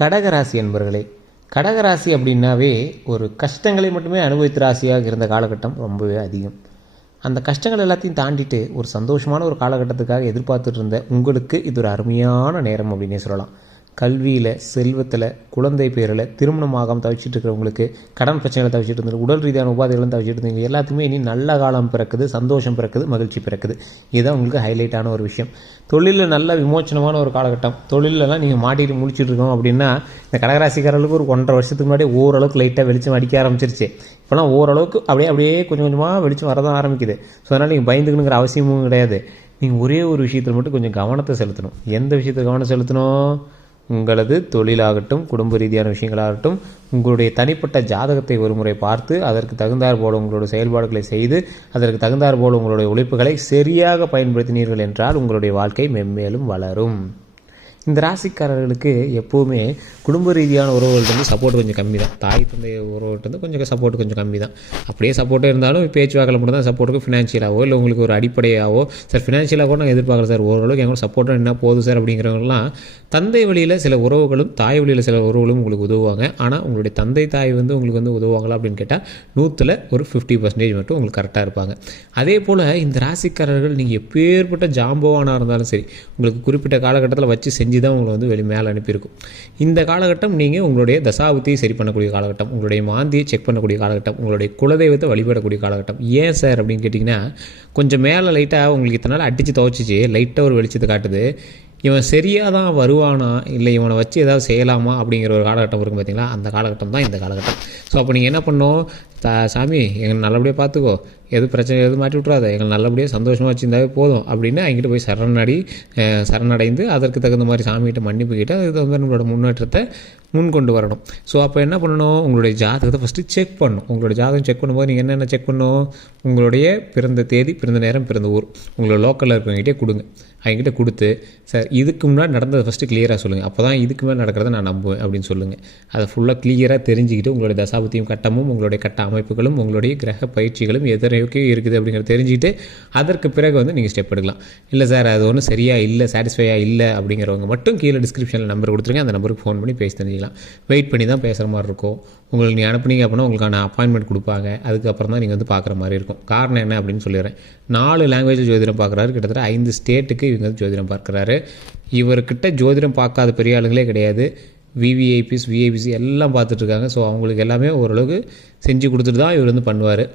கடகராசி என்பர்களே, கடகராசி அப்படின்னாவே ஒரு கஷ்டங்களை மட்டுமே அனுபவித்த ராசியாக இருந்த காலகட்டம் ரொம்பவே அதிகம். அந்த கஷ்டங்கள் எல்லாத்தையும் தாண்டிட்டு ஒரு சந்தோஷமான ஒரு காலகட்டத்துக்காக எதிர்பார்த்துட்டு இருந்த உங்களுக்கு இது ஒரு அருமையான நேரம் அப்படின்னே சொல்லலாம். கல்வியில், செல்வத்தில், குழந்தை பேரில், திருமணமாகாமல் தவிச்சிட்டு இருக்கிறவங்களுக்கு, கடன் பிரச்சனைகளை தவிச்சிட்டு இருந்தது, உடல் ரீதியான உபாதைகளும் தவிச்சிட்டு இருந்தீங்க எல்லாத்துக்குமே இனி நல்ல காலம் பிறக்குது, சந்தோஷம் பிறக்குது, மகிழ்ச்சி பிறக்குது. இதுதான் உங்களுக்கு ஹைலைட்டான ஒரு விஷயம். தொழிலில் நல்ல விமோச்சனமான ஒரு காலகட்டம். தொழிலெல்லாம் நீங்கள் மாட்டிட்டு முடிச்சுட்டு இருக்கோம் அப்படின்னா, இந்த கடகராசிக்காரர்களுக்கு ஒரு 1.5 வருஷத்துக்கு முன்னாடி ஓரளவுக்கு லைட்டாக வெளிச்சம் அடிக்க ஆரம்பிச்சிருச்சு. இப்போலாம் ஓரளவுக்கு அப்படியே கொஞ்சம் கொஞ்சமாக வெளிச்சம் வரதான் ஆரம்பிக்குது. ஸோ அதனால் நீங்கள் பயந்துக்கணுங்கிற அவசியமும் கிடையாது. நீங்கள் ஒரே ஒரு விஷயத்தில் மட்டும் கொஞ்சம் கவனத்தை செலுத்தணும். எந்த விஷயத்தில் கவனம் செலுத்தணும்? உங்களது தொழிலாகட்டும், குடும்ப ரீதியான விஷயங்களாகட்டும், உங்களுடைய தனிப்பட்ட ஜாதகத்தை ஒரு முறை பார்த்து அதற்கு தகுந்தாற் போல உங்களுடைய செயல்பாடுகளை செய்து அதற்கு தகுந்தாற் போல உங்களுடைய உழைப்புகளை சரியாக பயன்படுத்தினீர்கள் என்றால் உங்களுடைய வாழ்க்கை மென்மேலும் வளரும். இந்த ராசிக்காரர்களுக்கு எப்போவுமே குடும்ப ரீதியான உறவுகள்கிட்ட சப்போர்ட் கொஞ்சம் கம்மி தான். தாய் தந்தை உறவுகிட்ட கொஞ்சம் சப்போர்ட் கொஞ்சம் கம்மி தான். அப்படியே சப்போர்ட்டாக இருந்தாலும் பேச்சுவாக்கில் மட்டும் தான் சப்போர்ட்டுக்கு, ஃபினான்ஷியலாகவோ இல்லை உங்களுக்கு ஒரு அடிப்படையாகவோ, சார் ஃபினான்ஷியலாக கூட நாங்கள் எதிர்பார்க்குறோம் சார், ஓரளவுக்கு எங்களோட சப்போர்ட்டாக என்ன போதும் சார் அப்படிங்கிறவங்கலாம் தந்தை வழியில் சில உறவுகளும் தாய் வழியில் சில உறவுகளும் உங்களுக்கு உதவுவாங்க. ஆனால் உங்களுடைய தந்தை தாய் உங்களுக்கு உதவுவாங்களா அப்படின்னு கேட்டால் 100ல் ஒரு 50% மட்டும் உங்களுக்கு கரெக்டாக இருப்பாங்க. அதே போல் இந்த ராசிக்காரர்கள் நீங்கள் எப்பேற்பட்ட ஜாம்பவானாக இருந்தாலும் சரி, உங்களுக்கு குறிப்பிட்ட காலகட்டத்தில் வச்சு செஞ்சு தான் உங்களை வெளி மேலே அனுப்பியிருக்கும். இந்த காலகட்டம் நீங்கள் உங்களுடைய தசாபுத்தியை சரி பண்ணக்கூடிய காலகட்டம், உங்களுடைய மாந்தியை செக் பண்ணக்கூடிய காலகட்டம், உங்களுடைய குலதெய்வத்தை வழிபடக்கூடிய காலகட்டம். ஏன் சார் அப்படின்னு கேட்டிங்கன்னா, கொஞ்சம் மேலே லைட்டாக உங்களுக்கு இத்தனை நாள் அடித்து துவச்சிச்சு லைட்டாக ஒரு வெளிச்சத்தை காட்டுது. இவன் சரியாக தான் வருவானா, இல்லை இவனை வச்சு ஏதாவது செய்யலாமா அப்படிங்கிற ஒரு காலகட்டம் இருக்கும் பார்த்தீங்களா, அந்த காலகட்டம் தான் இந்த காலகட்டம். ஸோ அப்போ நீங்கள் என்ன பண்ணணும்? சாமி எங்களை நல்லபடியாக பார்த்துக்கோ, எது பிரச்சனை எதுவும் மாட்டி விட்றாத, எங்களை நல்லபடியாக சந்தோஷமாக வச்சுருந்தாவே போதும் அப்படின்னு அவங்ககிட்ட போய் சரணடைந்து அதற்கு தகுந்த மாதிரி சாமிகிட்ட மன்னிப்பு கேட்டு அதுக்கு தகுந்த மாதிரி நம்மளோட முன்னேற்றத்தை முன்கொண்டு வரணும். ஸோ அப்போ என்ன பண்ணணும்? உங்களுடைய ஜாதகத்தை ஃபஸ்ட்டு செக் பண்ணணும். உங்களோட ஜாதகம் செக் பண்ணும்போது நீங்கள் என்னென்ன செக் பண்ணணும்? உங்களுடைய பிறந்த தேதி, பிறந்த நேரம், பிறந்த ஊர் உங்களோட லோக்கலில் இருக்கிறவங்ககிட்டே கொடுங்க. அவங்ககிட்ட கொடுத்து, சார் இதுக்கு முன்னாடி நடந்ததை ஃபஸ்ட்டு கிளியராக சொல்லுங்கள், அப்போ தான் இதுக்கு மேலே நடக்கிறத நான் நம்புவேன் அப்படின்னு சொல்லுங்கள். அதை ஃபுல்லாக கிளியராக தெரிஞ்சுக்கிட்டு உங்களுடைய தசாபத்தியும் கட்டமும், உங்களுடைய கட்ட அமைப்புகளும், உங்களுடைய கிரக பயிற்சிகளும் எதனையோக்கே இருக்குது அப்படிங்கிறத தெரிஞ்சுக்கிட்டு அதற்கு பிறகு நீங்கள் ஸ்டெப் எடுக்கலாம். இல்லை சார் அது ஒன்றும் சரியாக இல்லை, சாட்டிஸ்ஃபையாக இல்லை அப்படிங்கிறவங்க மட்டும் கீழே டிஸ்கிரிப்ஷனில் நம்பர் கொடுத்துருங்க. அந்த நம்பருக்கு ஃபோன் பண்ணி பேசி தெரிஞ்சிக்கலாம். வெயிட் பண்ணி தான் பேசுகிற மாதிரி இருக்கும். உங்களுக்கு நீங்கள் அனுப்புனீங்க அப்படின்னா உங்களுக்கான அப்பாயின்மெண்ட் கொடுப்பாங்க. அதுக்கப்புறம் தான் நீங்கள் பார்க்குற மாதிரி இருக்கும். காரணம் என்ன அப்படின்னு சொல்லிடுறேன். 4 லாங்குவேஜ் ஜோதிடம் பார்க்குறாரு, கிட்டத்தட்ட 5 ஸ்டேட்டுக்கு இவங்க ஜோதிடம் பார்க்குறாரு. இவர்கிட்ட ஜோதிடம் பார்க்காத பெரிய ஆளுங்களே கிடையாது. விவிஐபிஸ் எல்லாம் பார்த்துட்ருக்காங்க. ஸோ அவங்களுக்கு எல்லாமே ஓரளவுக்கு செஞ்சு கொடுத்துட்டு தான் இவர் பண்ணுவார்.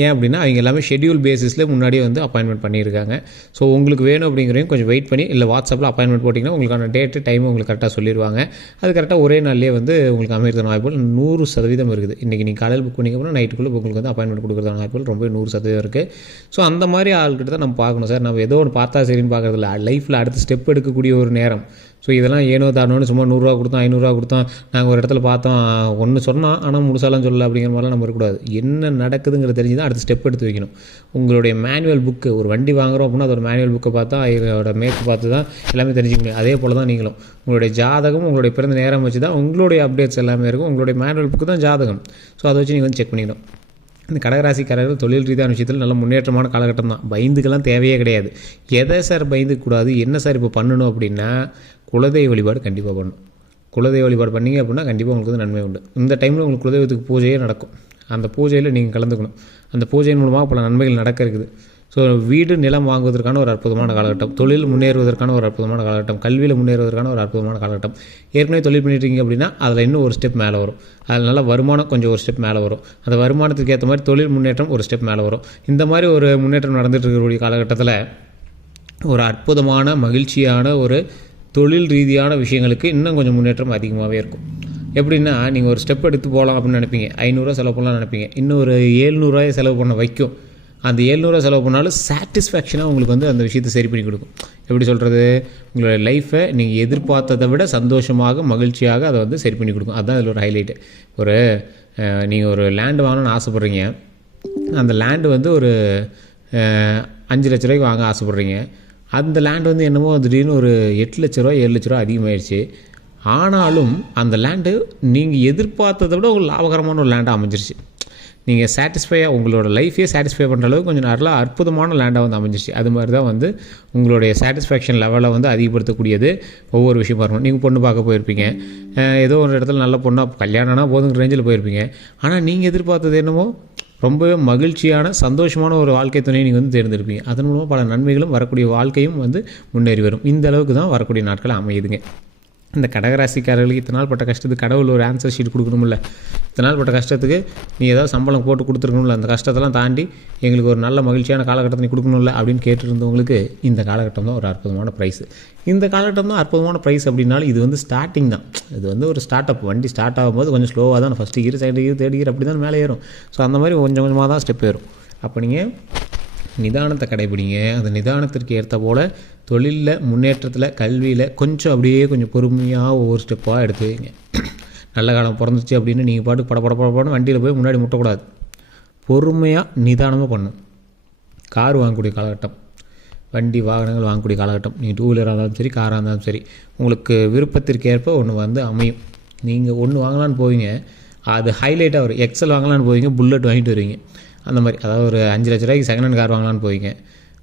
ஏன் அப்படின்னா அவங்க எல்லாமே ஷெட்யூல் பேசிஸில் முன்னாடியே அப்பாயின்மெண்ட் பண்ணியிருக்காங்க. ஸோ உங்களுக்கு வேணும் அப்படிங்கிறவங்க கொஞ்சம் வெயிட் பண்ணி, இல்லை வாட்ஸ்அப்பில் அப்பாயின்மெண்ட் போட்டிங்கன்னா உங்களுக்கான டேட்டு டைமு உங்களுக்கு கரெக்டாக சொல்லிடுவாங்க. அது கரெக்டாக ஒரே நாள்லேயே உங்களுக்கு அமைக்கிறதான வாய்ப்புகள் 100% இருக்குது. இன்றைக்கி நீங்கள் காலையில் புக் பண்ணிங்க அப்படின்னா நைட்டுக்குள்ளே உங்களுக்கு அப்பாயின்மெண்ட் கொடுக்குறதான வாய்ப்புகள் ரொம்ப 100% இருக்குது. ஸோ அந்த மாதிரி ஆள்கிட்ட தான் நம்ம பார்க்கணும். சார் நம்ம ஏதோ ஒன்று பார்த்தா சரின்னு பார்க்குறதில்ல, லைஃப்பில் அடுத்த ஸ்டெப் எடுக்கக்கூடிய ஒரு நேரம். ஸோ இதெல்லாம் ஏனோ தானோன்னு சும்மா 100 கொடுத்தோம், 500 கொடுத்தோம், நாங்கள் ஒரு இடத்துல பார்த்தோம், ஒன்று சொன்னால் ஆனால் முழுசாலாம் சொல்லலை அப்படிங்கிற மாதிரிலாம் நம்ம இருக்கக்கூடாது. என்ன நடக்குதுங்கிற தெரிஞ்சு தான் அடுத்த ஸ்டெப் எடுத்து வைக்கணும். உங்களுடைய மேனுவல் புக்கு, ஒரு வண்டி வாங்குகிறோம் அப்படின்னா அதோட மேனுவல் புக்கை பார்த்தா அதோட மேற்கு பார்த்து தான் எல்லாமே தெரிஞ்சுக்க முடியும். அதே போல் தான் நீங்களும் உங்களுடைய ஜாதகம், உங்களுடைய பிறந்த நேரம் வச்சு தான் உங்களுடைய அப்டேட்ஸ் எல்லாமே இருக்கும். உங்களுடைய மேனுவல் புக்கு தான் ஜாதகம். ஸோ அதை வச்சு நீங்கள் செக் பண்ணிக்கணும். இந்த கடகராசிக்காரர்கள் தொழில் ரீதியான விஷயத்தில் நல்ல முன்னேற்றமான காலகட்டம் தான். பயந்துக்கெல்லாம் தேவையே கிடையாது. எதை சார் பயந்துக்கூடாது, என்ன சார் இப்போ பண்ணணும் அப்படின்னா, குலதெய்வ வழிபாடு கண்டிப்பாக பண்ணணும். குலதெய்வ வழிபாடு பண்ணிங்க அப்படின்னா கண்டிப்பாக உங்களுக்கு நன்மை உண்டு. இந்த டைமில் உங்களுக்கு குலதெய்வத்துக்கு பூஜையே நடக்கும். அந்த பூஜையில் நீங்கள் கலந்துக்கணும். அந்த பூஜையின் மூலமாக பல நன்மைகள் நடக்க இருக்குது. ஸோ வீடு, நிலம் வாங்குவதற்கான ஒரு அற்புதமான காலகட்டம், தொழில் முன்னேறுவதற்கான ஒரு அற்புதமான காலகட்டம், கல்வியில் முன்னேறுவதற்கான ஒரு அற்புதமான காலகட்டம். ஏற்கனவே தொழில் பண்ணிட்டுருக்கீங்க அப்படின்னா அதில் இன்னும் ஒரு ஸ்டெப் மேலே வரும். அதில் நல்ல வருமானம் கொஞ்சம் ஒரு ஸ்டெப் மேலே வரும். அந்த வருமானத்துக்கு ஏற்ற மாதிரி தொழில் முன்னேற்றம் ஒரு ஸ்டெப் மேலே வரும். இந்த மாதிரி ஒரு முன்னேற்றம் நடந்துகிட்டு இருக்கக்கூடிய காலகட்டத்தில் ஒரு அற்புதமான மகிழ்ச்சியான ஒரு தொழில் ரீதியான விஷயங்களுக்கு இன்னும் கொஞ்சம் முன்னேற்றம் அதிகமாகவே இருக்கும். எப்படின்னா, நீங்கள் ஒரு ஸ்டெப் எடுத்து போகலாம் அப்படின்னு நினைப்பீங்க, 500 செலவு பண்ணலாம் நினைப்பீங்க, இன்னும் ஒரு 700 செலவு பண்ண வைக்கும். அந்த 700 செலவு பண்ணாலும் சாட்டிஸ்ஃபேக்ஷனாக உங்களுக்கு அந்த விஷயத்தை சரி பண்ணி கொடுக்கும். எப்படி சொல்கிறது? உங்களோட லைஃப்பை நீங்கள் எதிர்பார்த்ததை விட சந்தோஷமாக, மகிழ்ச்சியாக அதை சரி பண்ணி கொடுக்கும். அதுதான் இதில் ஒரு ஹைலைட்டு. நீங்கள் ஒரு லேண்டு வாங்கணும்னு ஆசைப்பட்றீங்க. அந்த லேண்டு ஒரு 5 லட்ச ரூபாய்க்கு வாங்க ஆசைப்பட்றீங்க. அந்த லேண்டு என்னமோ திடீர்னு ஒரு 8 லட்ச ரூபா 7 லட்ச ரூபா அதிகமாகிடுச்சு. ஆனாலும் அந்த லேண்டு நீங்கள் எதிர்பார்த்ததை விட ஒரு லாபகரமான ஒரு லேண்டாக அமைஞ்சிருச்சு. நீங்கள் சாட்டிஸ்ஃபையாக உங்களோட லைஃபே சாட்டிஸ்ஃபை பண்ணுற அளவுக்கு கொஞ்சம் நல்லா அற்புதமான லேண்டாக வந்து அமைஞ்சிச்சு. அது மாதிரி தான் வந்து உங்களுடைய சாட்டிஸ்ஃபேக்ஷன் லெவலை வந்து அதிகப்படுத்தக்கூடியது ஒவ்வொரு விஷயமா இருக்கணும். நீங்கள் பொண்ணு பார்க்க போயிருப்பீங்க, ஏதோ ஒரு இடத்துல நல்ல பொண்ணாக கல்யாணம்னா போதுங்கிற ரேஞ்சில் போயிருப்பீங்க. ஆனால் நீங்கள் எதிர்பார்த்தது என்னமோ ரொம்பவே மகிழ்ச்சியான சந்தோஷமான ஒரு வாழ்க்கை துணையை நீங்கள் வந்து தேர்ந்தெடுப்பீங்க. அதன் மூலமாக பல நன்மைகளும் வரக்கூடிய வாழ்க்கையும் வந்து முன்னேறி வரும். இந்த அளவுக்கு தான் வரக்கூடிய நாட்கள் அமையுதுங்க. இந்த கடகராசிக்காரர்களுக்கு இத்தனை நாள் பட்ட கஷ்டத்துக்கு கடவுள் ஒரு ஆன்சர் ஷீட் கொடுக்கணும்ல. இத்தனை நாள் பட்ட கஷ்டத்துக்கு நீ ஏதாவது சம்பளம் போட்டு கொடுத்துருக்கணும்ல. அந்த கஷ்டத்தெல்லாம் தாண்டி எங்களுக்கு ஒரு நல்ல மகிழ்ச்சியான காலகட்டத்தை நீ கொடுக்கணும்ல அப்படின்னு கேட்டுருந்தவங்களுக்கு இந்த காலகட்டம் தான் ஒரு அற்புதமான ப்ரைஸ். இந்த காலகட்டம் தான் அற்புதமான ப்ரைஸ் அப்படின்னாலும் இது வந்து ஸ்டார்டிங் தான். இது வந்து ஒரு ஸ்டார்ட் அப். வண்டி ஸ்டார்ட் ஆகும்போது கொஞ்சம் ஸ்லோவாக தான் first gear, second gear, third gear அப்படி தான் மேலே ஏறும். ஸோ அந்த மாதிரி கொஞ்சம் கொஞ்சமாக தான் ஸ்டெப் ஏறும். அப்போ நீங்கள் நிதானத்தை கடைபிடிங்க. அந்த நிதானத்திற்கு ஏற்ற போல் தொழிலில், முன்னேற்றத்தில், கல்வியில் கொஞ்சம் அப்படியே கொஞ்சம் பொறுமையாக ஒவ்வொரு ஸ்டெப்பாக எடுத்து வைங்க. நல்ல காலம் பிறந்துச்சு அப்படின்னு நீங்கள் பாட்டு படப்படப்படப்படணும் வண்டியில் போய் முன்னாடி முட்டக்கூடாது. பொறுமையாக நிதானமாக பண்ணணும். கார் வாங்கக்கூடிய காலகட்டம், வண்டி வாகனங்கள் வாங்கக்கூடிய காலகட்டம். நீங்கள் டூ வீலராக இருந்தாலும் சரி, காராக இருந்தாலும் சரி, உங்களுக்கு விருப்பத்திற்கு ஏற்ப ஒன்று வந்து அமையும். நீங்கள் ஒன்று வாங்கலான்னு போவீங்க, அது ஹைலைட்டாக வரும். எக்ஸல் வாங்கலான்னு போவீங்க, புல்லட் வாங்கிட்டு வருவீங்க. அந்த மாதிரி அதாவது ஒரு 5 லட்ச ரூபாய்க்கு செகண்ட் ஹேண்ட் கார் வாங்கலான்னு போவீங்க,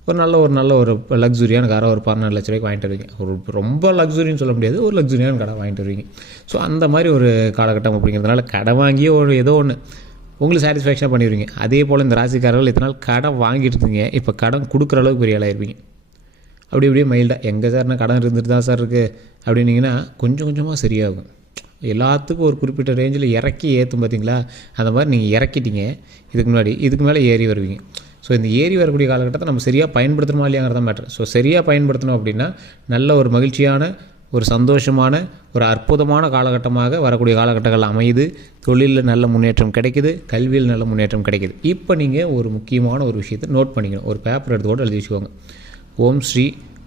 ஒரு நல்ல ஒரு லக்ஸுரியான காரை ஒரு 12 லட்ச ரூபாய்க்கு வாங்கிட்டு வருவீங்க. ஒரு ரொம்ப லக்ஸுரின்னு சொல்ல முடியாது, ஒரு லக்ஸுரியான கடை வாங்கிட்டு வருவீங்க. ஸோ அந்த மாதிரி ஒரு காலகட்டம் அப்படிங்கிறதுனால கடை வாங்கியே ஏதோ ஒன்று உங்களுக்கு சாட்டிஸ்ஃபேக்ஷனாக பண்ணிடுவீங்க. அதே போல் இந்த ராசிக்காரர்கள் இத்தனை நாள் கடன் வாங்கிட்டு இருந்தீங்க, இப்போ கடன் கொடுக்குற அளவுக்கு பெரிய ஆளாயிருப்பீங்க. அப்படியே மைல்டாக எங்கே சார் நான் கடன் இருந்துட்டு தான் சார் இருக்குது அப்படின்னீங்கன்னா கொஞ்சம் கொஞ்சமாக சரியாகும். எல்லாத்துக்கும் ஒரு குறிப்பிட்ட ரேஞ்சில் இறக்கி ஏற்றும் பார்த்தீங்களா, அந்த மாதிரி நீங்கள் இறக்கிட்டீங்க இதுக்கு மேலே ஏறி வருவீங்க. ஸோ இந்த ஏறி வரக்கூடிய காலகட்டத்தை நம்ம சரியாக பயன்படுத்தணுமா இல்லையாங்கிறத மேட்ரு. ஸோ சரியாக பயன்படுத்தணும் அப்படின்னா நல்ல ஒரு மகிழ்ச்சியான, ஒரு சந்தோஷமான, ஒரு அற்புதமான காலகட்டமாக வரக்கூடிய காலகட்டங்கள் அமையுது. தொழிலில் நல்ல முன்னேற்றம் கிடைக்குது, கல்வியில் நல்ல முன்னேற்றம் கிடைக்குது. இப்போ நீங்கள் ஒரு முக்கியமான ஒரு விஷயத்தை நோட் பண்ணிக்கணும். ஒரு பேப்பர் எடுத்து கூட எழுதி வச்சுக்கோங்க. ஓம் ஸ்ரீ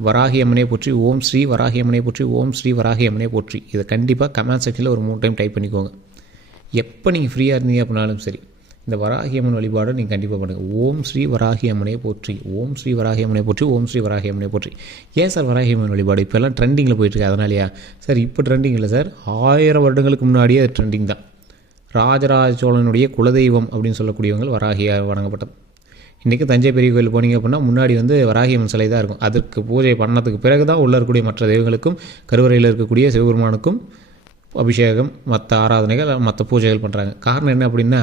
வராகி அம்மனை போற்றி, ஓம் ஸ்ரீ வராகி அம்மனை போற்றி, ஓம் ஸ்ரீ வராகி அம்மனை போற்றி. இதை கண்டிப்பாக கமெண்ட் செக்ஷனில் ஒரு 3 டைம் டைப் பண்ணிக்கோங்க. எப்போ நீங்கள் ஃப்ரீயாக இருந்தீங்க அப்படின்னாலும் சரி, இந்த வராகி அம்மன் வழிபாடு நீங்கள் கண்டிப்பாக பண்ணுங்கள். ஓம் ஸ்ரீ வராகி அம்மனை போற்றி, ஓம் ஸ்ரீ வராகி அம்மனை போற்றி, ஓம் ஸ்ரீ வராகி அம்மனை போற்றி. ஏன் சார் வராகி அம்மன் வழிபாடு இப்போல்லாம் ட்ரெண்டிங்கில் போயிட்டுருக்கு அதனாலையா சார்? இப்போ ட்ரெண்டிங் இல்லை சார், 1000 வருடங்களுக்கு முன்னாடியே அது ட்ரெண்டிங் தான். ராஜராஜ சோழனுடைய குலதெய்வம் அப்படின்னு சொல்லக்கூடியவங்க வராகியாக வணங்கப்பட்டது. இன்றைக்கி தஞ்சை பெரிய கோயில் போனீங்க அப்படின்னா முன்னாடி வந்து வராகி அம்மன் சிலை தான் இருக்கும். அதற்கு பூஜை பண்ணதுக்கு பிறகு தான் உள்ளே இருக்கக்கூடிய மற்ற தெய்வங்களுக்கும் கருவறையில் இருக்கக்கூடிய சிவபெருமானுக்கும் அபிஷேகம், மற்ற ஆராதனைகள், மற்ற பூஜைகள் பண்ணுறாங்க. காரணம் என்ன அப்படின்னா,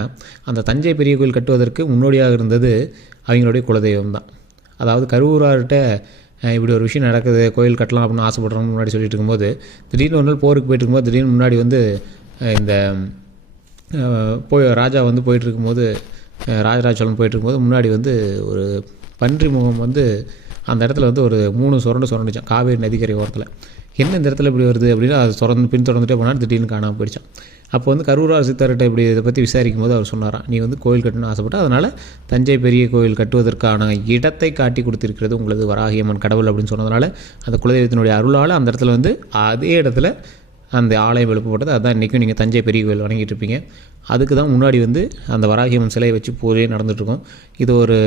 அந்த தஞ்சை பெரிய கோயில் கட்டுவதற்கு முன்னோடியாக இருந்தது அவங்களுடைய குலதெய்வம் தான். அதாவது கருவூரார்கிட்ட இப்படி ஒரு விஷயம் நடக்குது, கோயில் கட்டலாம் அப்படின்னு ஆசைப்படுறவங்க முன்னாடி சொல்லிட்டு இருக்கும்போது, திடீர்னு ஒரு நாள் போருக்கு போயிட்டு இருக்கும்போது திடீர்னு முன்னாடி வந்து இந்த ராஜா வந்து போயிட்டு இருக்கும்போது, ராஜராஜ சோழன் போயிட்டு இருக்கும்போது முன்னாடி வந்து ஒரு பன்றி முகம் வந்து அந்த இடத்துல வந்து ஒரு 3 சுரண்டுச்சான் காவேரி நதிக்கரை ஓரத்தில். என்ன இந்த இடத்துல இப்படி வருது அப்படின்னு அது பின்தொடர்ந்துட்டே போனால் திடீர்னு காணாமல் போயிடுச்சான். அப்போ வந்து கருவூரார் சித்தர்கிட்ட இப்படி இதை பற்றி விசாரிக்கும் போது அவர் சொன்னாராம், நீ வந்து கோயில் கட்டணும்னு ஆசைப்பட்டு அதனால் தஞ்சை பெரிய கோயில் கட்டுவதற்கான இடத்தை காட்டி கொடுத்திருக்கிறது உங்களது வராகியம்மன் கடவுள் அப்படின்னு சொன்னதுனால அந்த குலதெய்வத்தினுடைய அருளால் அந்த இடத்துல வந்து அதே இடத்துல அந்த ஆலயம் எழுப்பப்பட்டது. அதுதான் இன்றைக்கும் நீங்கள் தஞ்சை பெரிய கோயில் வணங்கிட்டு இருப்பீங்க. அதுக்கு தான் முன்னாடி வந்து அந்த வராகியம்மன் சிலையை வச்சு பூஜையே நடந்துகிட்ருக்கோம். இது ஒரு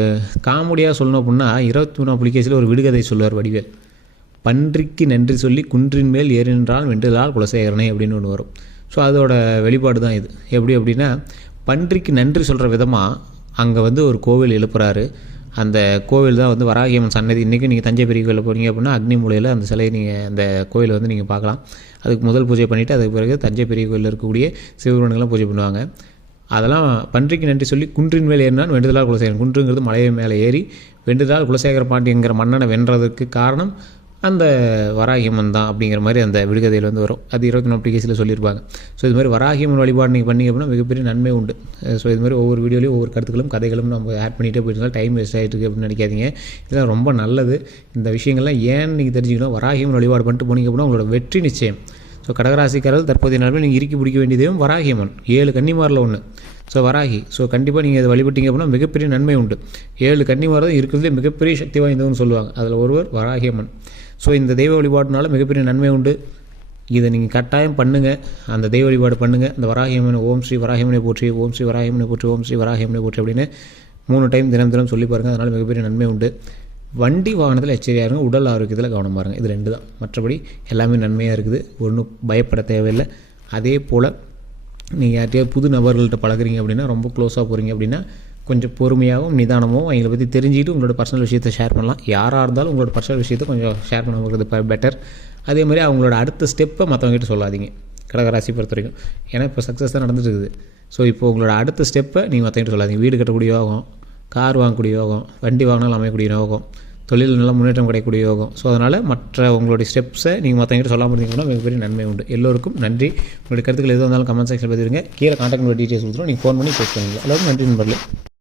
காமெடியாக சொல்லணும் அப்படின்னா 23ஆம் புலிகேசியில் ஒரு விடுகதை சொல்லுவார் வடிவேல். பன்றிக்கு நன்றி சொல்லி குன்றின் மேல் ஏறின்றால் வென்றுதால் குலசேகரனை அப்படின்னு ஒன்று வரும். ஸோ அதோட வெளிப்பாடு தான் இது. எப்படி அப்படின்னா, பன்றிக்கு நன்றி சொல்கிற விதமாக அங்கே வந்து ஒரு கோவில் எழுப்புறாரு. அந்த கோவில் தான் வந்து வராகியம்மன் சன்னதி. இன்றைக்கி நீங்கள் தஞ்சை பெரிய கோயிலில் போனீங்க அப்படின்னா அக்னி மூலையில் அந்த சிலையை நீங்கள் அந்த கோயிலை வந்து நீங்கள் பார்க்கலாம். அதுக்கு முதல் பூஜை பண்ணிவிட்டு அதுக்கு பிறகு தஞ்சை பெரிய கோயிலில் இருக்கக்கூடிய சிவபெருமானுக்கெல்லாம் பூஜை பண்ணுவாங்க. அதெல்லாம் பன்றிக்கு நன்றி சொல்லி குன்றின் மேலே ஏறினால் வென்றுதால் குலசேகரன். குன்றுங்கிறது மலையை மேலே ஏறி வென்றுதால் குலசேகர பாண்டியங்கிற மன்னனை வென்றதுக்கு காரணம் அந்த வராகியம்மன் தான் அப்படிங்கிற மாதிரி அந்த விடுகதையில் வந்து வரும். அது 24 புலிகேசியில் சொல்லியிருப்பாங்க. ஸோ இது மாதிரி வராகியம்மன் வழிபாடு நீங்கள் பண்ணிங்க அப்படின்னா மிகப்பெரிய நன்மை உண்டு. ஸோ இது மாதிரி ஒவ்வொரு வீடியோலையும் ஒவ்வொரு கருத்துக்களும் கதைகளும் நம்ம ஆட் பண்ணிகிட்டே போயிட்டு டைம் வேஸ்ட் ஆகிட்டு இருக்குது அப்படின்னு நினைக்காதீங்க. இதெல்லாம் ரொம்ப நல்லது. இந்த விஷயங்கள்லாம் ஏன்னு நீங்கள் தெரிஞ்சுக்கணும். வராகியம்மன் வழிபாடு பண்ணிட்டு போனீங்க அப்படின்னா உங்களோட வெற்றி நிச்சயம். ஸோ கடகராசிக்காரர்கள் தற்போதைய நாளில் நீங்கள் இறுக்கி பிடிக்க வேண்டியதையும் வராகியம்மன் 7 கன்னிமாரில் ஒன்று. ஸோ வராகி. ஸோ கண்டிப்பாக நீங்கள் அதை வழிபட்டீங்க அப்படின்னா மிகப்பெரிய நன்மை உண்டு. 7 கன்னிமார் தான் இருக்கிறதுலே மிகப்பெரிய சக்தி வாய்ந்ததுன்னு சொல்லுவாங்க. அதில் ஒருவர் வராகியம்மன். ஸோ இந்த தெய்வ வழிபாடுனால மிகப்பெரிய நன்மை உண்டு. இதை நீங்கள் கட்டாயம் பண்ணுங்கள். அந்த தெய்வ வழிபாடு பண்ணுங்கள். அந்த வராகியம்மன் ஓம் ஸ்ரீ வராகியம்மனை போற்றி, ஓம் ஸ்ரீ வராகியம்மனை போற்றி, ஓம் ஸ்ரீ வராகியம்மனை போற்றி அப்படின்னு 3 டைம் தினம் சொல்லி பாருங்கள். அதனால் மிகப்பெரிய நன்மை உண்டு. வண்டி வாகனத்தில் எச்சரிக்கையாக இருங்க. உடல் ஆரோக்கியத்தில் கவனம் பாருங்கள். இது 2 தான். மற்றபடி எல்லாமே நன்மையாக இருக்குது. ஒன்றும் பயப்பட தேவையில்லை. அதே போல் நீங்கள் யார்கிட்டயாவது புது நபர்கள்ட்ட பழகுறீங்க அப்படின்னா, ரொம்ப க்ளோஸாக போகிறீங்க அப்படின்னா, கொஞ்சம் பொறுமையாகவும் நிதானமாகவும் அவங்கள பற்றி தெரிஞ்சுக்கிட்டு உங்களோட பர்சனல் விஷயத்தை ஷேர் பண்ணலாம். யாராக இருந்தாலும் உங்களோட பர்சனல் விஷயத்தை கொஞ்சம் ஷேர் பண்ண இருக்கிறது பெட்டர். அதே மாதிரி அவங்களோட அடுத்த ஸ்டெப்பை மற்றவங்ககிட்ட சொல்லாதீங்க, கடகராசி பொறுத்த வரைக்கும். ஏன்னா இப்போ சக்ஸஸ் தான் நடந்துட்டு இருக்குது. ஸோ இப்போ உங்களோட அடுத்த ஸ்டெப்பை நீங்கள் மற்றவங்கிட்ட சொல்லாதீங்க. வீடு கட்டக்கூடிய யோகம், கார் வாங்கக்கூடிய யோகம், வண்டி வாங்கினாலும் அமையக்கூடிய யோகம், தொழில் நல்லா முன்னேற்றம் கிடைக்கக்கூடிய யோகம். ஸோ அதனால் மற்ற உங்களுடைய ஸ்டெப்ஸை நீங்கள் மற்றவங்கிட்ட சொல்லாமல் இருந்தீங்கன்னா மிகப்பெரிய நன்மை உண்டு. எல்லோருக்கும் நன்றி. உங்களுடைய கருத்துக்கள் எதுவும் இருந்தாலும் கமெண்ட் செக்ஷனில் பதிவிடுங்க. கீழே கான்டாக்ட் டீட்டெயில்ஸ் கொடுத்துரும், நீங்கள் ஃபோன் பண்ணி பேச பண்ணுவீங்க. எல்லாருக்கும் நன்றி நண்பர்களே.